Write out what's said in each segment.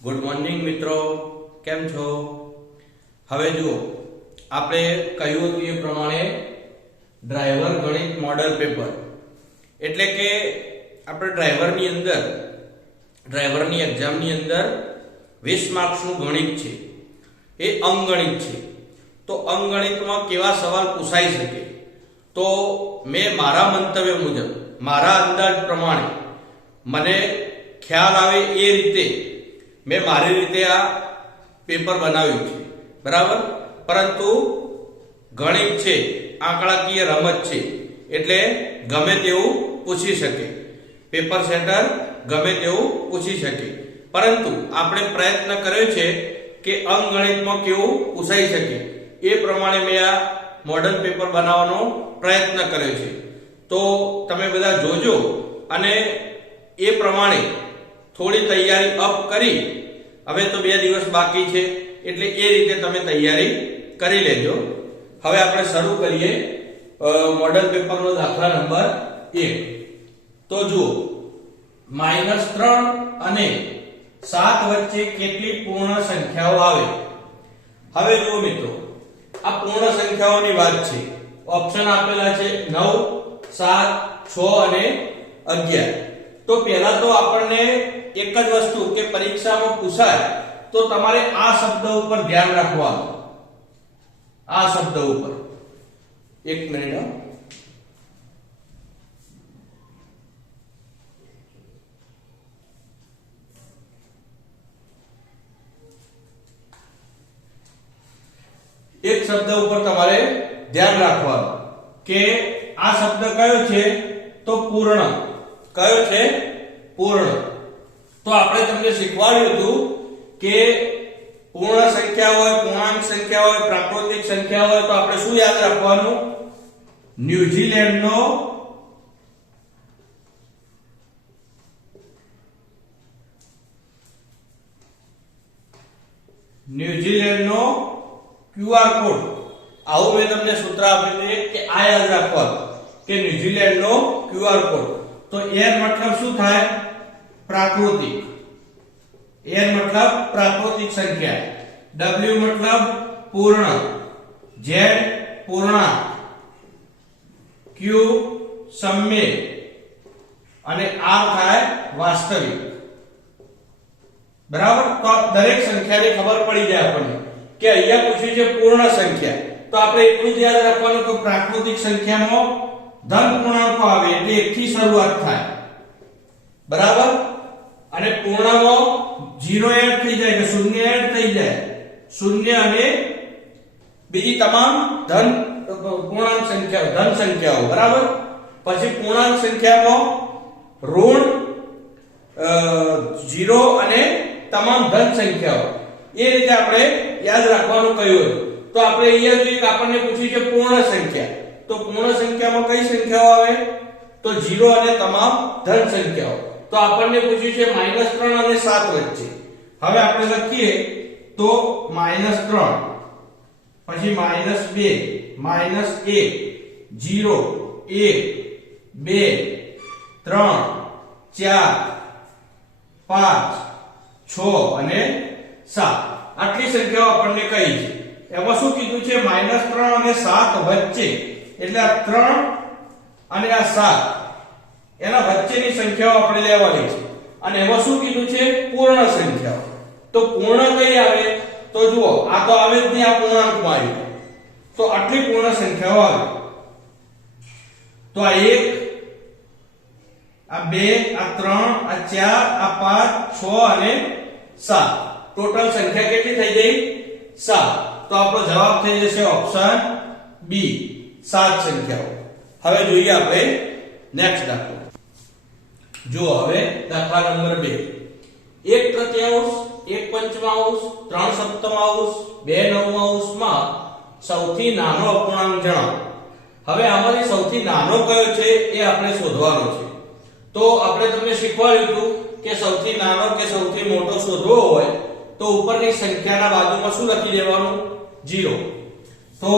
Good morning મિત્રો, કેમ છો? હવે જુઓ, આપણે કહ્યું હતું એ પ્રમાણે ડ્રાઈવર ગણિત મોડલ પેપર એટલે કે આપણે ડ્રાઈવરની એક્ઝામની અંદર 20 માર્ક્સનું ગણિત છે, એ અંકગણિત છે. તો અંકગણિતમાં કેવા સવાલ પૂછાઈ શકે, તો મેં મારા મંતવ્ય મુજબ, મારા અંદાજ પ્રમાણે, મને ખ્યાલ આવે એ રીતે મેં મારી રીતે આ પેપર બનાવ્યું છે, બરાબર. પરંતુ ગણિત છે, આંકડાકીય રમત છે, એટલે ગમે તેવું પૂછી શકે, પેપર સેટર ગમે તેવું પૂછી શકે. પરંતુ આપણે પ્રયત્ન કર્યો છે કે અંકગણિતમાં કેવું પૂછાઈ શકે એ પ્રમાણે મેં આ મોડલ પેપર બનાવવાનો પ્રયત્ન કર્યો છે. તો તમે બધા જોજો અને એ પ્રમાણે થોડી તૈયારી અપ કરી, હવે તો 2 દિવસ બાકી છે એટલે એ રીતે તમે તૈયારી કરી લેજો. હવે આપણે શરૂ કરીએ મોડલ પેપરનો દાખલા નંબર 1. તો જુઓ, -3 અને 7 વચ્ચે કેટલી પૂર્ણ સંખ્યાઓ આવે. હવે જુઓ મિત્રો, આ પૂર્ણ સંખ્યાઓની વાત છે. ઓપ્શન આપેલા છે 9, 7, 6 અને 11. તો પહેલા તો આપણને એક જ વસ્તુ કે પરીક્ષામાં પૂછાય તો તમારે આ શબ્દ ઉપર ધ્યાન રાખવાનું. આ શબ્દ ઉપર એક મિનિટ. એક શબ્દ ઉપર તમારે ધ્યાન રાખવાનું કે આ શબ્દ કયો છે, તો પૂર્ણ. કયો છે? પૂર્ણ. તો આપણે તમને શીખવાડ્યું હતું કે પૂર્ણ સંખ્યા હોય, પૂર્ણાંક સંખ્યા હોય, પ્રાકૃતિક સંખ્યા હોય તો આપણે શું યાદ રાખવાનું? ન્યુઝીલેન્ડનો QR કોડ. આવું મેં તમને સૂત્ર આપેલું છે કે આ યાદ રાખવાનું કે ન્યુઝીલેન્ડનો QR કોડ. તો n મતલબ શું થાય? પ્રાકૃતિક. n મતલબ પ્રાકૃતિક સંખ્યા, w મતલબ પૂર્ણ, z પૂર્ણાંક, q સમય અને r થાય વાસ્તવિક. બરાબર. તો દરેક સંખ્યાની ખબર પડી જાય આપણને કે અહીંયા પૂછ્યું છે પૂર્ણ સંખ્યા, તો આપણે એટલું જ યાદ રાખવાનું કે પ્રાકૃતિક સંખ્યામાં ધન પૂર્ણાંકો આવે એટલે 1 થી શરૂઆત થાય, બરાબર. અને પૂર્ણમાં 0 એડ થઈ જાય કે 0 એડ થઈ જાય, 0 અને બીજી તમામ ધન પૂર્ણાંક સંખ્યાઓ, ધન સંખ્યાઓ, બરાબર. પછી પૂર્ણાંક સંખ્યામાં ઋણ 0 અને તમામ ધન સંખ્યાઓ, એ રીતે આપણે યાદ રાખવાનું કહ્યું હતું. તો આપણે અહીંયા જોઈએ કે આપણને પૂછ્યું છે પૂર્ણ સંખ્યા, તો પૂર્ણ સંખ્યામાં કઈ સંખ્યાઓ આવે? તો 0 અને તમામ ધન સંખ્યાઓ. તો આપણને પૂછ્યું છે -3 અને 7 વચ્ચે. હવે આપણે લખીએ તો -3, પછી -2, -1, 0, 1, 2, 3, 4, 5, 6 અને 7. આટલી સંખ્યાઓ આપણને કહી છે. એમાં શું કીધું છે? -3 અને 7 વચ્ચે, એટલે આ 3 અને આ 7 એના વચ્ચેની સંખ્યાઓ આપણે લેવાની છે. અને એમાં શું કીધું છે? પૂર્ણ સંખ્યાઓ. તો પૂર્ણ કઈ આવે? તો જુઓ, આ તો આવે જ નહીં, આ પૂર્ણાંકમાં આવી. તો આટલી પૂર્ણ સંખ્યાઓ આવે. તો આ 1, આ 2, આ 3, આ 4, આ 5, 6 અને 7. ટોટલ સંખ્યા કેટલી થઈ ગઈ? 7. તો આપણો જવાબ થઈ જશે ઓપ્શન બી, 7 સંખ્યાઓ. હવે જોઈએ આપણે નેક્સ્ટ દાખલો. જુઓ, હવે દાખલા નંબર 2. 1/3, 1/5, 3/7, 2/9 માં સૌથી નાનો અપૂર્ણાંક જણાવો. હવે આમાંથી સૌથી નાનો કયો છે એ આપણે શોધવાનો છે. તો આપણે તમને શીખવાડ્યું હતું કે સૌથી નાનો કે સૌથી મોટો શોધવો હોય તો ઉપરની સંખ્યાના બાજુમાં શું લખી દેવાનું? 0. તો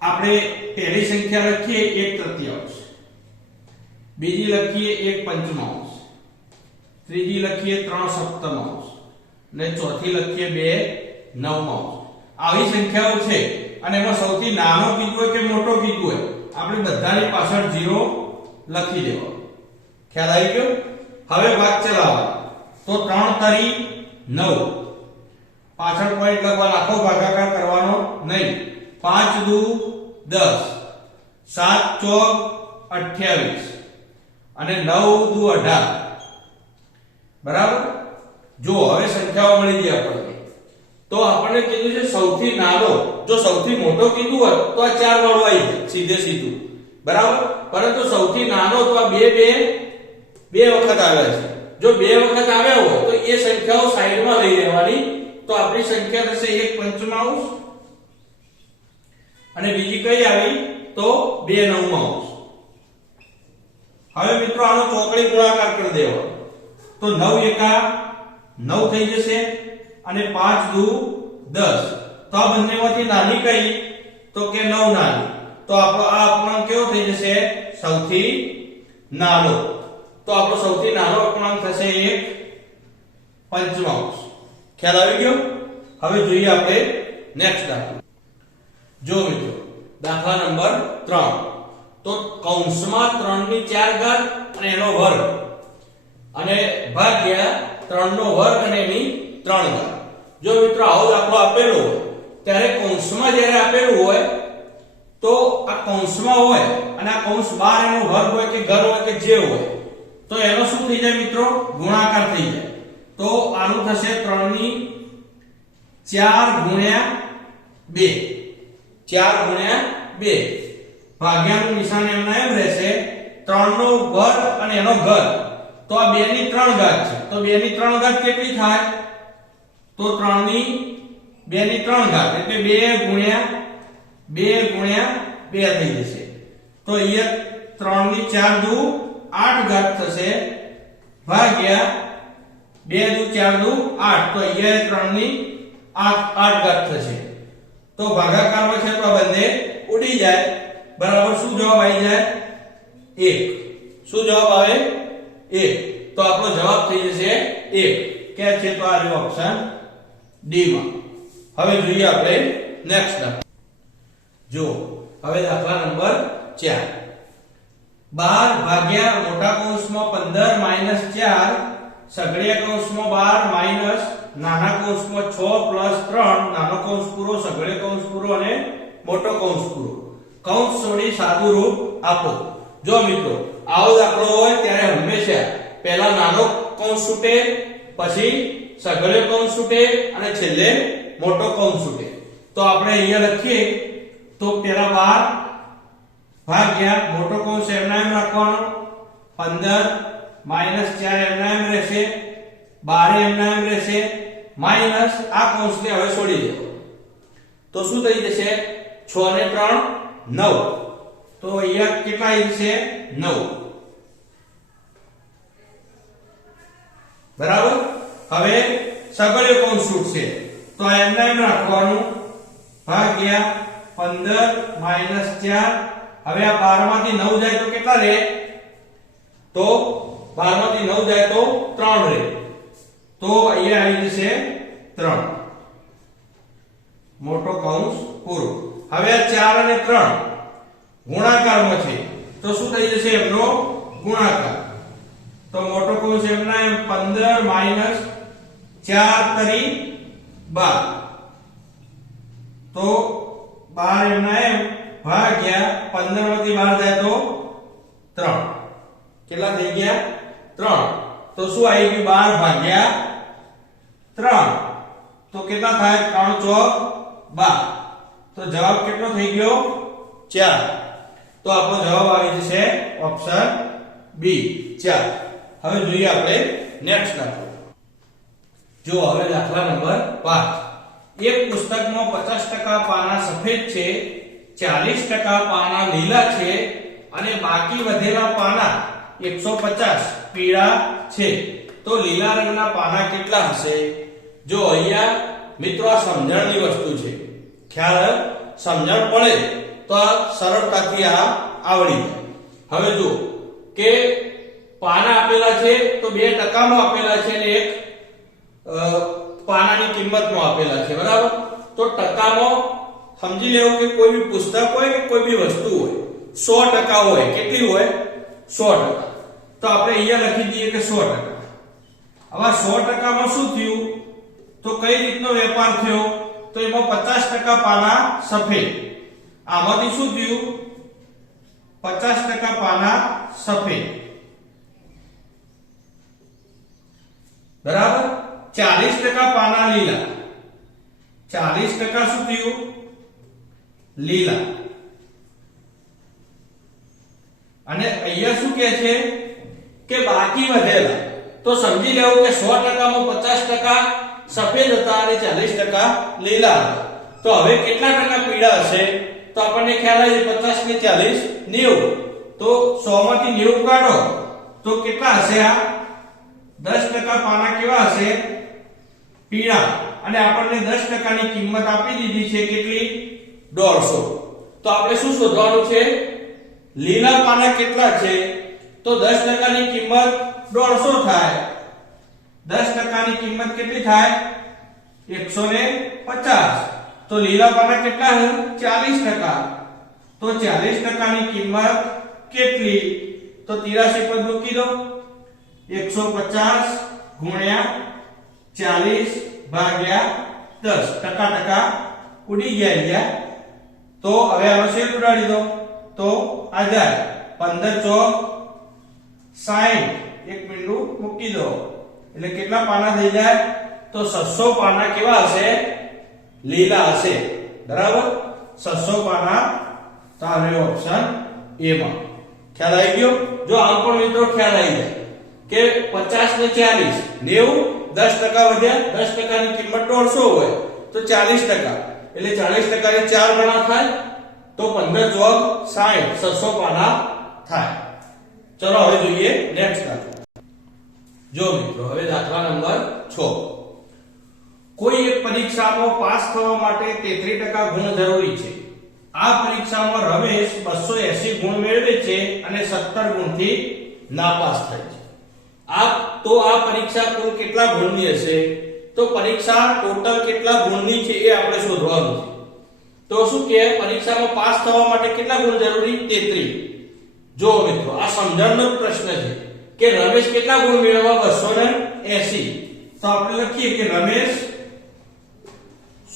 આપણે પહેલી સંખ્યા લખીએ 1/3, બીજી લખીએ 1/5, ત્રીજી લખીએ 3/7, ને ચોથી લખીએ 2 9 આવી સંખ્યાઓ છે અને એમાં સૌથી નાનો કીધું હોય કે મોટો કીધું હોય આપણે બધાની પાછળ 0 લખી દેવાનો. ખ્યાલ આવી ગયો? હવે ભાગ ચલાવવાનો. તો 3 તરી 9 પાછળ પોઈન્ટ લખવાનો, આખો ભાગાકાર કરવાનો નહીં. 5 દુ 10, 7 ચોક 28 અને 9 દુ 18. બરાબર? જો હવે સંખ્યાઓ મળી ગઈ આપણને. તો આપણને કીધું છે સૌથી નાનો, જો સૌથી મોટો કીધું હોય તો આ 4 વાળું આવી જાય સીધે સીધું. બરાબર? પરંતુ સૌથી નાનો તો આ બે વખત આવ્યા છે. જો 2 વખત આવ્યા હોય તો એ સંખ્યાઓ સાઈડમાં લઈ લેવાની. તો આપણી સંખ્યા થશે 1 પંચમાંશ અને બીજી કઈ આવી તો 2 નવમાંશ. હવે મિત્રો આનો ચોકડી ગુણાકાર કરી દેવાનો. તો 9 એકા 9 થઈ જશે અને 5 દુ 10. તો આ બંનેમાંથી નાની કઈ તો કે 9 નાની. તો આપણો આ અપૂર્ણાંક કેવો થઈ જશે? સૌથી નાનો. તો આપણો સૌથી નાનો અપૂર્ણાંક થશે 1 પંચમાંશ. ખ્યાલ આવી ગયો? હવે જોઈએ આપણે નેક્સ્ટ દાખલો. જો મિત્રો દાખલા નંબર 3. તો કૌંસમાં 3 ની 4 ઘાત અને એનો વર્ગ અને ભાગ્યા 3 નો વર્ગ અને એની 3 ઘાત. જો મિત્રો આવો દાખલો આપેલો હોય ત્યારે કૌંસમાં જ્યારે આપેલું હોય તો આ કૌંસમાં હોય અને આ કૌંસ બહાર એનો વર્ગ હોય કે ઘન હોય કે જે હોય તો એનો શું થઈ જાય મિત્રો? ગુણાકાર થઈ જાય. તો આનું થશે 3 ની 4 ગુણ્યા 2, 4 ગુણ્યા 2 ભાગ્યાનું નિશાન એમના એમ રહેશે. 3 નો વર્ગ અને એનો ઘન. તો આ 2 ની 3 ઘાત છે. તો 2 ની 3 ઘાત કેટલી થાય? તો 3 ની 2 ની 3 ઘાત એટલે 2 ગુણ્યા 2 થઈ જશે. તો અહીંયા 3 ની 4 દુ 8 ઘાત થશે ભાગ્યા 2 દુ 4 દુ 8. તો અહીંયા 3 ની 8 ઘાત થશે. તો ભાગાકારમાં છે તો બંને ઉડી જાય. બરાબર? શું જવાબ આવી જાય? 1. શું જવાબ આવે? 1. તો આપણો જવાબ થઈ જશે 1. કે છે તો આ રહ્યો ઓપ્શન ડી માં. હવે જોઈએ આપણે નેક્સ્ટ દાખલો. જો હવે દાખલા નંબર 4. 12 ભાગ્યા મોટા કૌંસમાં 15 માઈનસ 4 સગડિયા કૌંસમાં 12 માઈનસ નાના કૌંસમાં 6 પ્લસ 3 નાનો કૌંસ પૂરો સગડિયો કૌંસ પૂરો અને મોટો કૌંસ પૂરો. કૌંસ છોડી સાદું રૂપ આપો. જો મિત્રો આવો દાખલો હોય ત્યારે હંમેશા પહેલા નાનો કૌંસ છૂટે, પછી સગડિયો કૌંસ છૂટે અને છેલ્લે મોટો કૌંસ છૂટે. તો આપણે અહીંયા લખીએ તો પહેલા 12 ભાગ્યા મોટો કૌંસ એમના એમ રાખવાનો, 15 માઈનસ 4 એમના એમ રહેશે, 12 એમના એમ રહેશે, માઈનસ આ કૌંસને હવે છોડી દેવો. તો શું થઈ જશે? 6 ને 3 9. તો અહીંયા કેટલા આવી જશે? 9. બરાબર? હવે સગડિયો કૌંસ છૂટશે તો એમના એમ રાખવાનું ભાગ્યા 15 માઈનસ 4. હવે આ 12 માંથી 9 જાય તો કેટલા રહે? તો 12 માંથી 9 જાય તો 3 રહે. તો અહીંયા આવી જશે 3. મોટો કૌંસ પૂરો. હવે આ 4 અને 3 ગુણાકારમાં છે તો શું થઈ જશે? એમનો ગુણાકાર. તો મોટો કૌંસ એમના એમ 15 માઈનસ 4 તરી 12. તો 12 એમના એમ ભાગ્યા 15 માંથી 12 જાય તો 3. કેટલા થઈ ગયા? 3. તો શું આવી ગયું? 12 ભાગ્યા 3. તો કેટલા થાય? 3 ચોક 12. તો જવાબ કેટલો થઈ ગયો? 4. તો આપણો જવાબ આવી જશે ઓપ્શન બી 4. હવે જોઈએ આપણે નેક્સ્ટ દાખલો. જો હવે દાખલા નંબર 5. એક પુસ્તકમાં 50% પાના સફેદ છે, 40% પાના લીલા છે અને બાકી વધેલા પાના 150 પીળા છે. તો લીલા રંગના પાના કેટલા હશે? જો અહીંયા મિત્રો આ સમજણની વસ્તુ છે. ખ્યાલ સમજણ પડે તો આ સરળતાથી આ આવડી જાય. હવે જો કે પાના આપેલા છે તો 2% માં આપેલા છે અને એક કિંમતમાં આપેલા છે, બરાબર? તો ટકામાં સમજી લેવું કે કોઈ બી પુસ્તક હોય કે કોઈ બી વસ્તુ હોય 100% હોય, કેટલી હોય? 100%. તો આપણે અહીંયા લખી દઈએ કે 100%. હવે 100% માં શું થયું? તો કઈ રીતનો વેપાર થયો? તો એમાં 50% પાના સફેદ. આમાંથી શું થયું? 50% પાના સફેદ, બરાબર? 40% પાના લીલા. 40% શું થયું? લીલા. અને અહીંયા શું કહે છે કે બાકી વધેલા. તો સમજી લેવું કે 100% માં 50% સફેદ હતા અને 40% લીલા હતા. તો હવે કેટલા ટકા પીળા હશે? તો આપણને ખ્યાલ આવે 50 ને 40 90. તો 100 માંથી 90 કાઢો તો કેટલા હશે? આ 10% પાના કેવા હશે? પીળા. અને આપણને 10% ની કિંમત આપી દીધી છે, કેટલી? 150. તો આપણે શું શોધવાનું છે? લીલા પાના કેટલા છે? તો 10% ની કિંમત 150 થાય. 10% ની કિંમત કેટલી થાય? 150. તો લીલા પાના કેટલા છે? 40%. તો 40% ની કિંમત કેટલી? તો 83 પદ મૂકી દો. 150 ગુણ્યા 40 ભાગ્યા 10. ટકા ઉડી ગયા. તો હવે આનો છેદ ઉડાડી દો. તો આ જાય 15 ચોક 60. 1 મિનિટ મૂકી દો એટલે કેટલા પાના થઈ જાય? તો 600 પાના કેવા હશે? લીલા હશે, બરાબર? 600 પાના. તો આવે ઓપ્શન એ માં. ખ્યાલ આવી ગયો? જો આમ પણ મિત્રો ખ્યાલ આવી જાય કે 50 ને 40 90 10% વધ્યા. 10% ની કિંમત 150 હોય તો 40%, એટલે 40% એ 4 ગણા થાય. તો 15 ચોક 60, 600 પાના થાય. ચલો હવે જોઈએ નેક્સ્ટ દાખલો. જો મિત્રો હવે દાખલા નંબર 6. કોઈ એક પરીક્ષામાં પાસ થવા માટે 33% ગુણ જરૂરી છે. આ પરીક્ષામાં રમેશ 280 ગુણ મેળવે છે અને 17 ગુણથી નાપાસ થાય છે. આ પરીક્ષા કુલ કેટલા ગુણની હશે? તો પરીક્ષા ટોટલ કેટલા ગુણની છે એ આપણે શોધવાનું છે. તો શું કે પરીક્ષામાં પાસ થવા માટે કેટલા ગુણ જરૂરી? 33. જો મિત્રો આ સમજણનો પ્રશ્ન છે કે રમેશ કેટલા ગુણ મેળવવા? 280. તો આપણે લખીએ કે રમેશ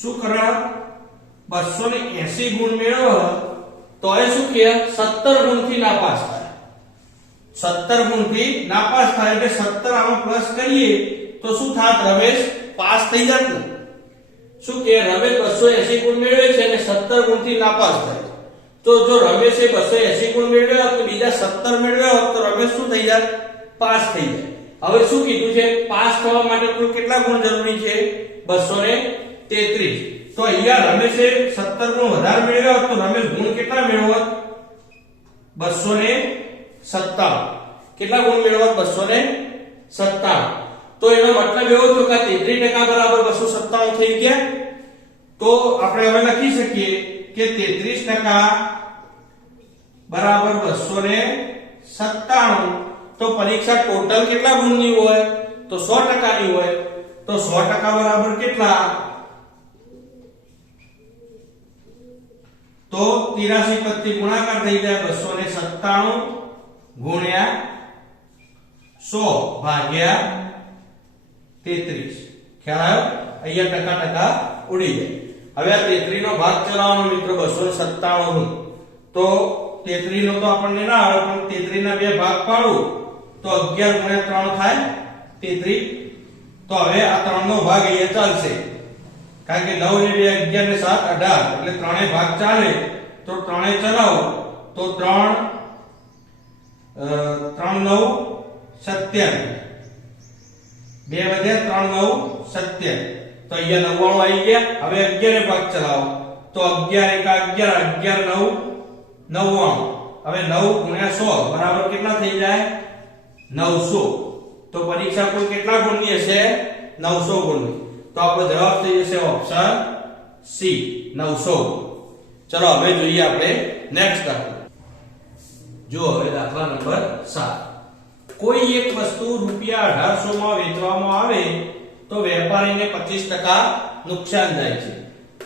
શું કરે? 280 ગુણ મેળવવા તો એ શું કે 17 ગુણથી નાપાસ થાય. 17 ગુણથી નાપાસ થાય એટલે 17 આમાં પ્લસ કરીએ તો શું થાત? રમેશ પાસ થઈ જાત ને. શું કે રમેશ 280 ગુણ મેળવે છે અને 17 ગુણથી નાપાસ થાય. તો જો રમેશે 280 ગુણ મેળવ્યા હોત તો બીજા 17 મેળવ્યા હોત તો રમેશ શું થઈ જાત? પાસ થઈ જાય. હવે શું કીધું છે? પાસ થવા માટે કુલ કેટલા ગુણ જરૂરી છે? 233. તો અહીંયા રમેશે 17 ગુણ વધારે મેળવ્યા હોત તો રમેશ ગુણ કેટલા મેળવત? 257. કેટલા ગુણ મેળવત? 257. તો એનો મતલબ એવો થયો કે 33% બરાબર 257 થઈ ગયા. તો આપણે હવે લખી શકીએ કે 33% બરાબર 297. તો પરીક્ષા ટોટલ કેટલા ગુણની હોય? તો 100% ની હોય. તો 100% બરાબર કેટલા? તો 83 પદથી ગુણાકાર થઈ જાય 297 ગુણ્યા 100 ભાગ્યા 33. ખ્યાલ આવ્યો? અહીંયા ટકા ઉડી જાય. હવે આ 33 નો ભાગ ચલાવવાનો મિત્રો 297 નું. તો 33 નો તો આપણને ના આવે પણ 33 ના બે ભાગ પાડું તો 11 ગુણ્યા 3 થાય 33. તો હવે આ 3 નો ભાગ અહીંયા ચાલશે કારણ કે 9 ને 2 11 ને 7 18 એટલે ત્રણે ભાગ ચાલે. તો ત્રણે ચલાવો તો 3 9 27. 2 વધ્યા 3 9 27. તો અહીંયા 99 આવી ગયા. હવે 11 ભાગ ચલાવો તો 11 1 11 11 9 99. હવે 9 ગુણ્યા 100 બરાબર કેટલા થઈ જાય? 900. તો પરીક્ષા કુલ કેટલા ગુણની હશે? 900 ગુણની. તો આપણો જવાબ થઈ જશે ઓપ્શન સી 900. ચલો હવે જોઈએ આપણે નેક્સ્ટ દાખલો. જો હવે દાખલા નંબર 7. કોઈ એક વસ્તુ રૂપિયા 1800 માં વેચવામાં આવે તો વેપારીને 25% નુકસાન જાય છે.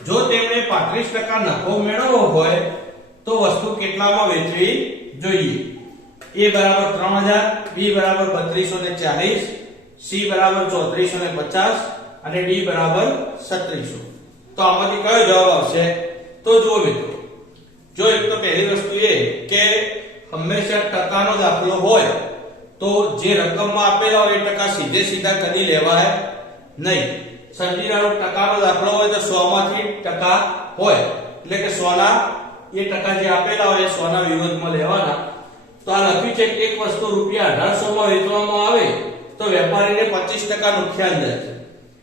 જો તેમણે 35% નફો મેળવવો હોય તો વસ્તુ કેટલામાં વેચવી જોઈએ? A બરાબર 3000, B બરાબર 3240, C બરાબર 3450 અને D બરાબર 3700. તો આમાંથી કયો જવાબ આવશે? તો જુઓ મિત્રો, જો એક તો પહેલી વસ્તુ એ કે હંમેશા ટકાનો દાખલો હોય તો જે રકમમાં આપેલા હોય એ ટકા સીધે સીધા કદી લેવાય નહીં. સમજીને ટકાનો દાખલો હોય તો 100 માંથી ટકા હોય એટલે કે 100 ના એ ટકા જે આપેલા હોય એ 100 ના વિરોધમાં લેવાના. તો આ લખ્યું છે કે એક વસ્તુ રૂપિયા 1800 માં વેચવામાં આવે તો વેપારીને 25% નુકસાન જાય છે.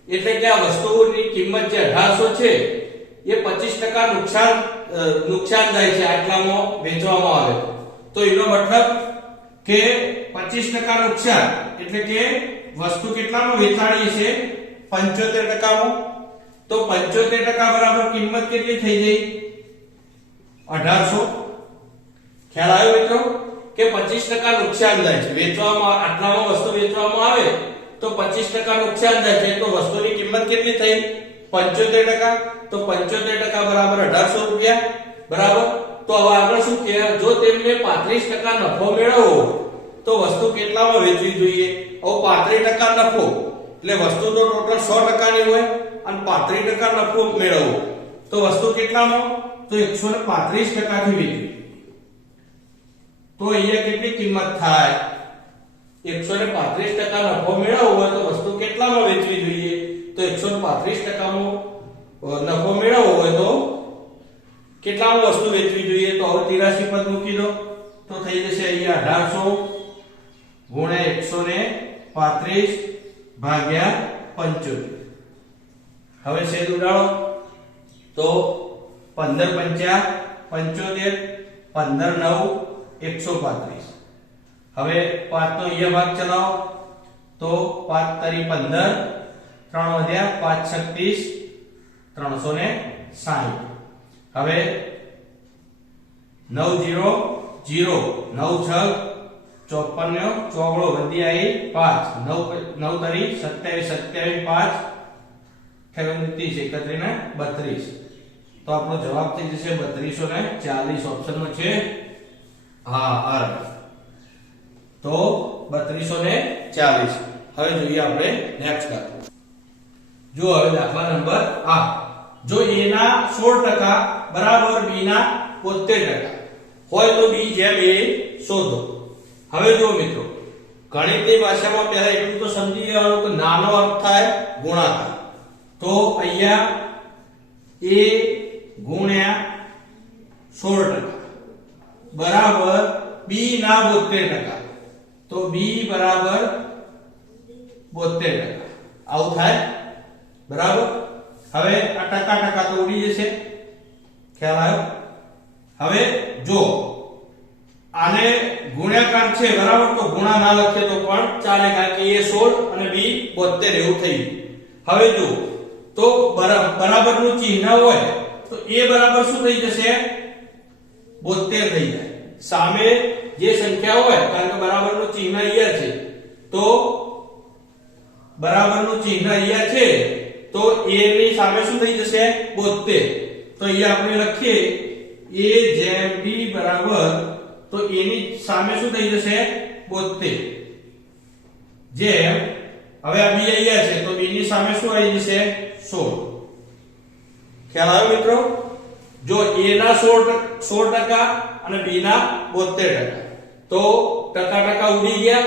એટલે કે આ વસ્તુની કિંમત જે 1800 છે એ 25% નુકસાન જાય છે આટલામાં વેચવામાં આવે તો એનો મતલબ કે 25% નુકસાન એટલે કે વસ્તુ કેટલામાં વેચાણી છે? 75% માં. તો 75% બરાબર કિંમત કેટલી થઈ ગઈ? 1800. ખ્યાલ આવ્યો મિત્રો કે 25% નુકસાન જાય છે વેચવામાં, આટલામાં વસ્તુ વેચવામાં આવે તો 25% નુકસાન જાય છે. તો વસ્તુની કિંમત કેટલી થઈ? 75%. તો 75% બરાબર 1800 રૂપિયા બરાબર. તો હવે આગળ શું કે જો તેમને 35% નફો મેળવવો તો વસ્તુ કેટલામાં વેચવી જોઈએ? હવે 35% નફો એટલે વસ્તુ તો ટોટલ 100% ની હોય અને 35% નફો મેળવવો તો વસ્તુ કેટલામાં? તો 135% થી વેચવી. તો અહીંયા કેટલી કિંમત થાય? 135% નફો મેળવવો હોય તો વસ્તુ કેટલામાં વેચવી જોઈએ? તો 135% માં નફો મેળવવો હોય તો કેટલામાં વસ્તુ વેચવી જોઈએ? તો હવે 83 પદ મૂકી દો તો થઈ જશે અહીંયા 1800 135 ભાગ્યા 75. હવે છેદ ઉડાડો તો 15 પંચા 75, 15 9 135. હવે 5 નો અહીંયા ભાગ ચલાવો તો 5 તરી 15, 3 વધ્યા 5 36 360. હવે 9 0 0 9 6 54 ચોગડો વધી આવી 5 9 તરી 27 5 31 32. તો આપણો જવાબ થઈ જશે 3240. ઓપ્શનમાં છે હા આર. તો 3240. હવે જોઈએ આપણે નેક્સ્ટ દાખલો. જો હવે દાખલા નંબર 8. જો a ના 16% બરાબર b ના 72% હોય તો b જેમ a શોધો. હવે જો મિત્રો ગણિતની ભાષામાં પહેલા એટલું તો સમજી લેવાનું કે નાનો અર્થ થાય ગુણાકાર. તો અહીંયા a ગુણ્યા 16% બરાબર b ના 72%. તો b બરાબર 72%. આવું થાય બરાબર. હવે આ ટકા તો ઉડી જશે. ખ્યાલ આવ્યો? હવે જો આને ગુણાકાર છે બરાબર તો ગુણા ના લખે તો પણ ચાલે કારણ કે a 16 અને b 72 એવું થઈ ગયું. હવે જો તો બરાબર નું ચિહ્ન હોય તો a બરાબર શું થઈ જશે? 72 થઈ જાય. સામે જે સંખ્યા હોય કારણ કે બરાબર નું ચિહ્ન અહીંયા છે તો બરાબર નું ચિહ્ન અહીંયા છે તો a ની સામે શું થઈ જશે? 72. તો અહીંયા આપણે લખીએ a જેમ b બરાબર તો a ની સામે શું થઈ જશે? 72. જેમ હવે આ b અહીંયા છે તો b ની સામે શું આવી જશે? 16. ખ્યાલ આવ્યો મિત્રો? જો a ના 16% અને b ના 72% તો ટકા ઉડી ગયા.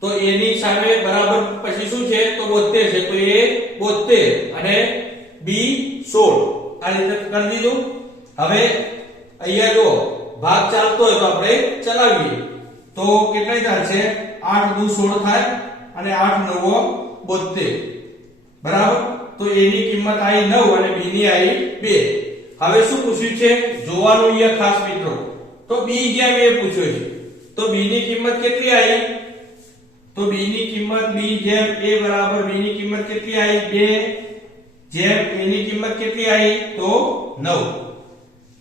તો a ની સામે બરાબર પછી શું છે? તો 72 છે. તો a 72 અને b 16 આ રીતે કરી દીધું. હવે અહીંયા જો ભાગ ચાલતો હોય તો આપણે ચલાવીએ તો કેટલા થશે? 8 દુ 16 થાય અને 8 9 72 બરાબર. તો a ની કિંમત આવી 9 અને b ની આવી 2. હવે શું પૂછ્યું છે જોવાનું અહીંયા ખાસ મિત્રો? તો b જેમ a પૂછ્યો છે તો b ની કિંમત કેટલી આવી? તો b ની કિંમત b જેમ a બરાબર b ની કિંમત કેટલી આવી? 2 જેમ a ની કિંમત કેટલી આવી? તો 9.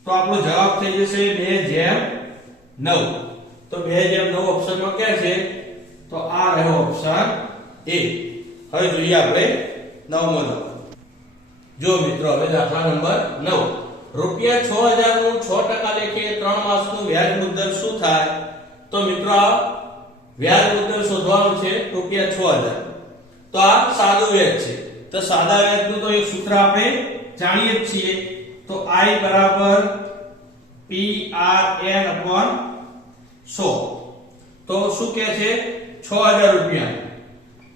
તો આપણો જવાબ થઈ જશે 2 જેમ 9. તો 2 જેમ 9 ઓપ્શનમાં ક્યાં છે? તો આ રહ્યો ઓપ્શન A. હવે જોઈએ આપણે નવમો દાખલો. જો મિત્રો હવે દાખલા નંબર 9. રૂપિયા 6000 નું 6% લેખે 3 માસનું વ્યાજ મુદ્દલ શું થાય? તો મિત્રો આ વ્યાજ મુદ્દલ શોધવાનું છે રૂપિયા 6000. તો આ સાદું વ્યાજ છે. તો સાદા વ્યાજનું તો એક સૂત્ર આપણે જાણીએ જ છીએ. તો I બરાબર PRN/100. તો શું કહે છે? 6000 રૂપિયા.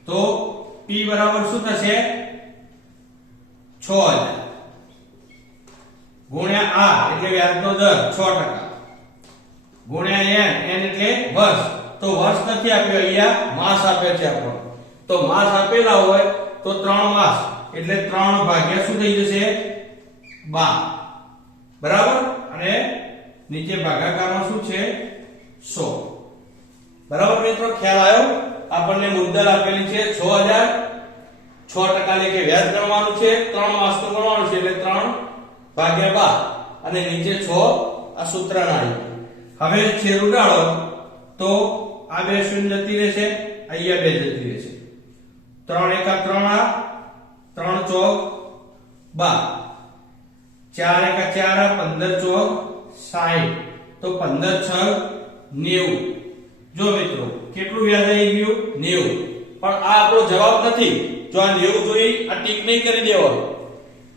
તો P બરાબર શું થશે? 6000 ગુણ્યા R એટલે વ્યાજનો દર 6% ગુણ્યા N એટલે વર્ષ. તો વર્ષ નથી આપ્યો, અહીંયા માસ આપે છે આપણને. તો માસ આપેલા હોય તો 3 માસ એટલે 3 ભાગ્યા શું થઈ જશે? 12. બરાબર. અને નીચે ભાગાકારમાં શું છે? 100. બરાબર મિત્રો, ખ્યાલ આવ્યો? આપણને મુદ્દલ આપેલી છે 6000, 6% લેખે વ્યાજ ગણવાનું છે, 3 માસનું ગણવાનું છે એટલે 3 ભાગ્યા 12 અને નીચે 6 આ સૂત્રના આવ્યું. હવે છેદ ઉડાડો તો આ 2 શૂન્ય જતી રહેશે, અહીંયા 2 જતી રહેશે. 3 એકા 3 આ 3 ચોક 12, 4 એકા 4 આ 15 ચોક 60. તો 15 છગ 90. જો મિત્રો કેટલું વ્યાજ આવી ગયું? 90. પણ આ આપણો જવાબ નથી. જો આ 90 જોઈ આ ટીક નહીં કરી દેવાનું.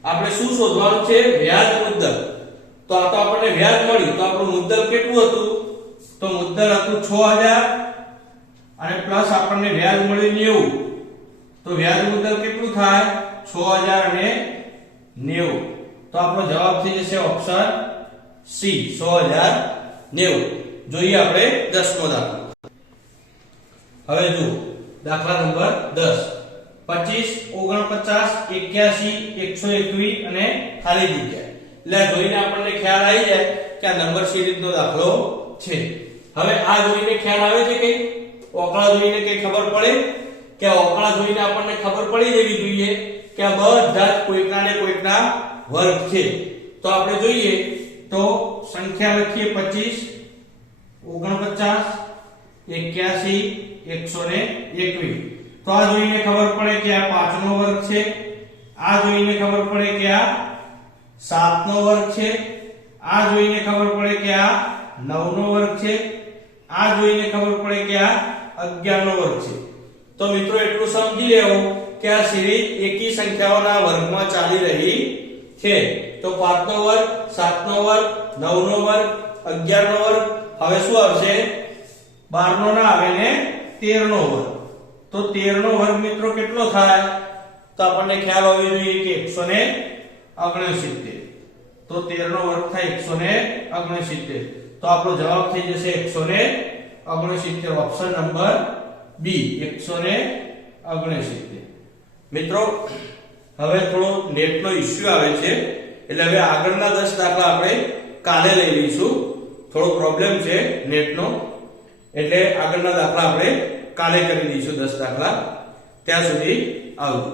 આપણે શું શોધવાનું છે? વ્યાજ મુદ્દલ. તો આ તો આપણને વ્યાજ મળ્યું. તો આપણું મુદ્દલ કેટલું હતું? તો મુદ્દલ હતું 6000 અને પ્લસ આપણને વ્યાજ મળ્યું 90. તો વ્યાજ મુદ્દલ કેટલું થાય? 6000 અને 90. તો આપણો જવાબ થઈ જશે ઓપ્શન સી 6090. જોઈએ આપણે 10મો દાખલો. હવે જુઓ દાખલા નંબર 10. 25, 49, 81, 121 અને ખાલી જગ્યા. એટલે જોઈને આપણને ખ્યાલ આવી જાય કે આ નંબર સિરીઝનો દાખલો છે. હવે આ જોઈને ખ્યાલ આવે છે કે ઓકળા જોઈને કઈ ખબર પડે કે ઓકળા જોઈને આપણને ખબર પડી જવી જોઈએ કે આ બધા જ કોઈકના ને કોઈકના વર્ગ છે. તો આપણે જોઈએ તો સંખ્યા લખીએ 25, 49, 81, 121. તો આ જોઈને ખબર પડે કે આ 5 નો વર્ગ છે. આ જોઈને ખબર પડે કે આ 7 નો વર્ગ છે. આ જોઈને ખબર પડે કે આ 9 નો વર્ગ છે. આ જોઈને ખબર પડે કે આ 11 નો વર્ગ છે. તો મિત્રો એટલું સમજી લેવું કે આ સિરીઝ એકી સંખ્યાઓના વર્ગમાં ચાલી રહી છે. તો 5 નો વર્ગ, 7 નો વર્ગ, 9 નો વર્ગ, 11 નો વર્ગ. હવે શું આવશે? 12 નો ના આવે ને 13 નો વર્ગ. તો 13 નો વર્ગ મિત્રો કેટલો થાય? તો આપણને ખ્યાલ હોવો જોઈએ કે 169. તો 13 નો વર્ગ થાય 169. તો આપણો જવાબ થઈ જશે 169. Option number B 169. મિત્રો હવે થોડો નેટનો ઇશ્યુ આવે છે એટલે હવે આગળના 10 દાખલા આપણે કાલે લઈ લઈશું. થોડો પ્રોબ્લેમ છે નેટનો એટલે આગળના દાખલા આપણે કાલે કરી દઈશું 10 દાખલા. ત્યાં સુધી આવજો.